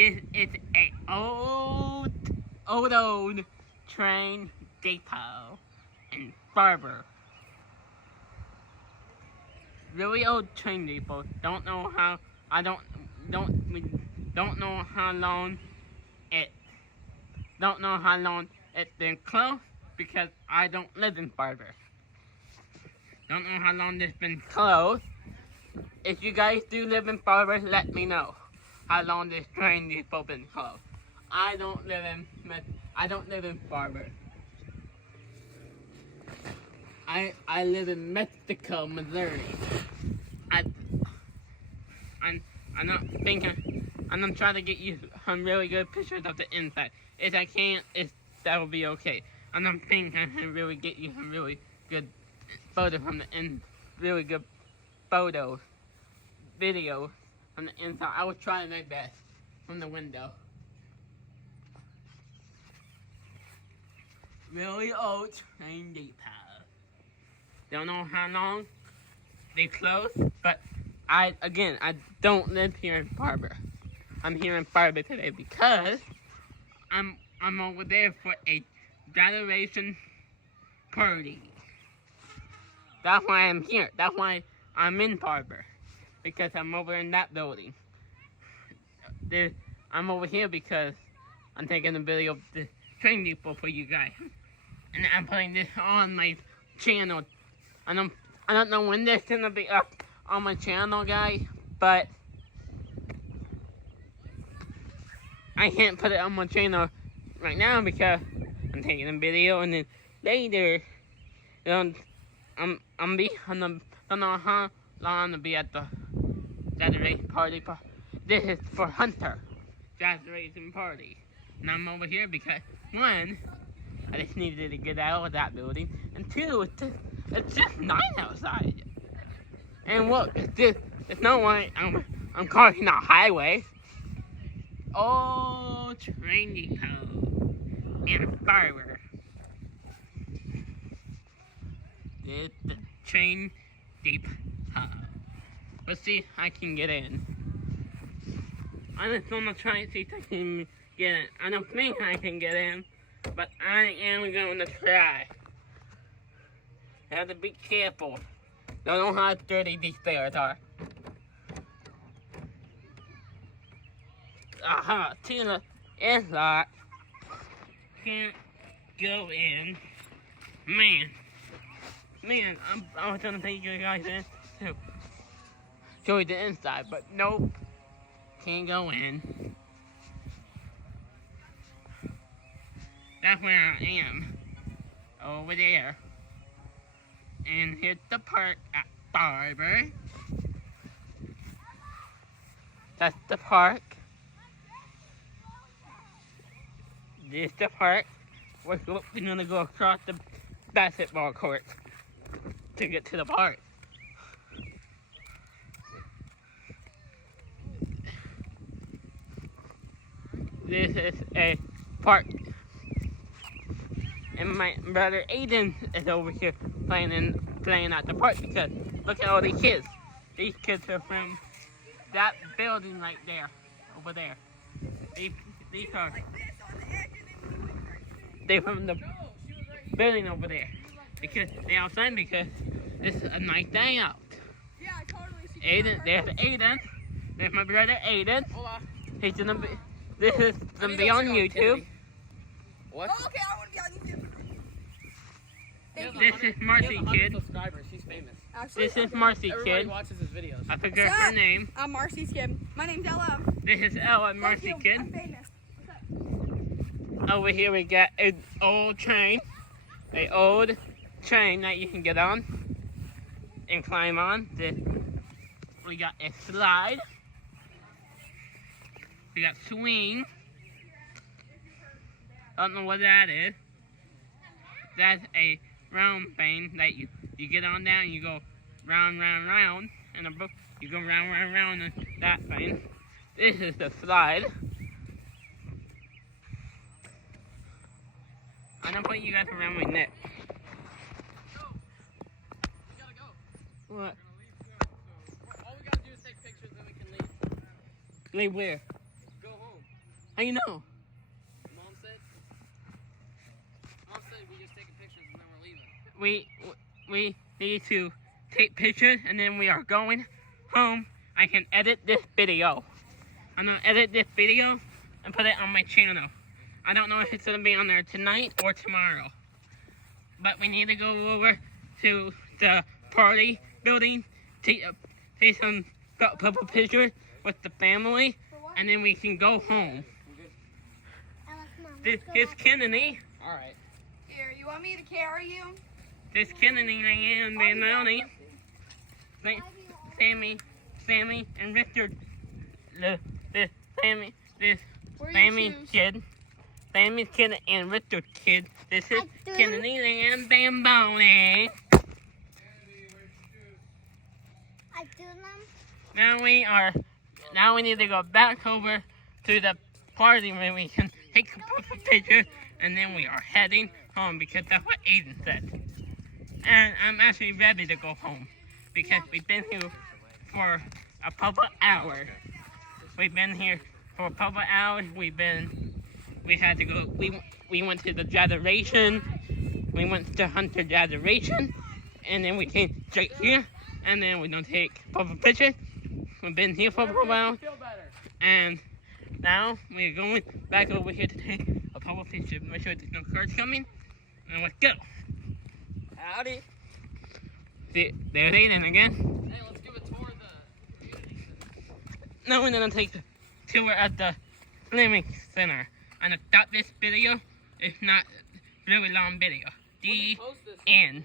This is a old train depot in Farber. Really old train depot. Don't know how long it's been closed because I don't live in Farber. Don't know how long it's been closed. If you guys do live in Farber, let me know how long this train depot been closed. I don't live in Farber. I live in Mexico, Missouri. I'm not thinking. I'm trying to get you some really good pictures of the inside. If I can't, that will be okay. I'm not thinking I can really get you some really good photos from the really good photos, videos from the inside. I will try my best from the window. Really old train depot. Don't know how long they closed, but I don't live here in Farber. I'm here in Farber today because I'm over there for a graduation party. That's why I'm here. That's why I'm in Farber, because I'm over in that building. I'm over here because I'm taking a video of the train depot for you guys, and I'm putting this on my channel. I don't know when this is gonna be up on my channel, guys, but I can't put it on my channel right now because I'm taking a video, and then later, don't know how long I'll be at the graduation party. This is for Hunter graduation party, and I'm over here because 1, I just needed to get out of that building, and 2, it's just nice outside. And look, it's not like I'm crossing a highway. Oh, train depot in Farber. It's the train depot. Let's see if I can get in. I'm just gonna try to see if I can get in. I don't think I can get in, but I am gonna try. I have to be careful. Don't know how dirty these stairs are. Aha, Tina is locked. Can't go in. Man, I was gonna take you guys in to show you the inside, but nope, can't go in. That's where I am, over there. And here's the park at Farber. That's the park. This is the park. We're gonna go across the basketball court to get to the park. This is a park. And my brother Aiden is over here playing at the park because look at all these kids. These kids are from that building right there, over there. They're from the building over there because they're outside because this is a nice day out. Yeah, I totally see. Aiden, there's Aiden. There's my brother Aiden. Hola. He's gonna be. This is gonna be on YouTube. What? Oh, okay, I want to be on YouTube. This is Marcy, kid. Subscribers. She's famous. Actually, This is Marcy, Everybody kid. watches his videos. I forgot her name. I'm Marcy's kid. My name's Ella. This is Ella, Marcy, Thank you. kid. I'm famous. Over here we got an old train that you can get on and climb on. We got a slide. We got swing. I don't know what that is. That's a round thing that you get on down and you go round, and you go round and that thing. This is the slide. I'm gonna put you guys around my neck. Go. We gotta go. What? All we gotta do is take pictures and we can leave. Leave where? Go home. How you know? Mom said we just taking pictures and then we're leaving. We need to take pictures and then we are going home. I can edit this video. I'm gonna edit this video and put it on my channel. I don't know if it's gonna be on there tonight or tomorrow. But we need to go over to the party building, take some couple pictures with the family, and then we can go home. This is Kennedy. Alright. Here, you want me to carry you? This Kennedy and Vanelli. Sammy, and Richard. This Where are Sammy your shoes? kid. Sammy's kid and Richard's kid. This is Kennedy and Bamboni. I do them. Now we need to go back over to the party where we can take a picture, and then we are heading home because that's what Aiden said. And I'm actually ready to go home because we've been here for a couple hours. We've been here for a couple hours. We had to go. We went to the graduation. We went to Hunter graduation, and then we came straight here. And then we're gonna take a couple pictures. We've been here for a while, Feel better. and now we're going back over here to take a couple pictures. Make sure there's no cars coming, and let's go. Howdy. See, there's Aiden again. Hey, let's give a tour of the community center. Now we're gonna take the tour at the Swimming Center. I'm gonna stop this video. It's not a really long video. When we The post this, end.